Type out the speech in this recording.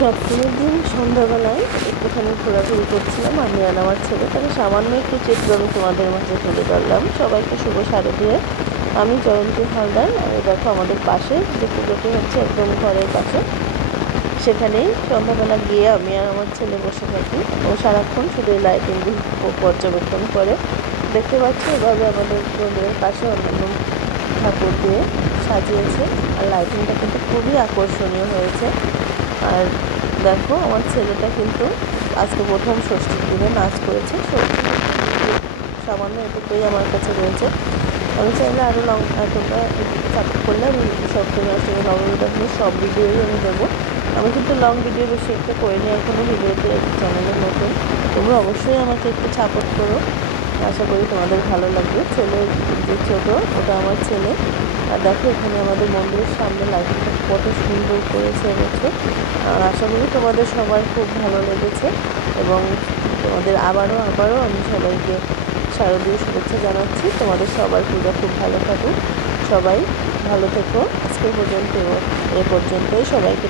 সপ্তমীর দিন সন্ধ্যাবেলায় একটুখানি ঘোরাঘুরি করছিলাম আমি আর আমার ছেলে, তাহলে সামান্য একটু চিত্র আমি তোমাদের মাঝে তুলে ধরলাম। সবাইকে শুভ শারদীয়। আমি জয়ন্তী হালদার। আর দেখো আমাদের পাশে যে পুজোটি হচ্ছে একদম ঘরের পাশে, সেখানেই সন্ধ্যাবেলা গিয়ে আমি আর আমার ছেলে বসে থাকি। ও সারাক্ষণ শুধু এই লাইটিং পর্যবেক্ষণ করে। দেখতে পাচ্ছি এভাবে আমাদের মন্দিরের পাশে অন্যান্য ঠাকুর দিয়ে সাজিয়েছে, আর লাইটিংটা কিন্তু খুবই আকর্ষণীয় হয়েছে। আর দেখো আমার ছেলেটা কিন্তু আজকে প্রথম ষষ্ঠীর দিনে নাচ করেছে। সামান্য এটুকুই আমার কাছে রয়েছে। আমি চাইলে আরও তোমরা সাপোর্ট করলে আমি সপ্তমী অষ্টমী নবমী দশমী সব ভিডিওই আমি দেবো। আমি কিন্তু লং ভিডিও বেশি একটা করিনি এখনও, ভিডিওতে চ্যানেলের নতুন। তোমরা অবশ্যই আমাকে একটু সাপোর্ট করো, আশা করি তোমাদের ভালো লাগবে। ছেলের যে ছোটো, ওটা আমার ছেলে। আর দেখো এখানে আমাদের মন্দিরের সামনে লাইটিংটা কত সুন্দর করেছে এবছর। আর আশা করি তোমাদের সবার খুব ভালো লেগেছে, এবং তোমাদের আবারও আমি সবাইকে শারদীয় শুভেচ্ছা জানাচ্ছি। তোমাদের সবার পূজা খুব ভালো থাকুক, সবাই ভালো থেকো। আজকে পর্যন্ত এ পর্যন্তই, সবাইকে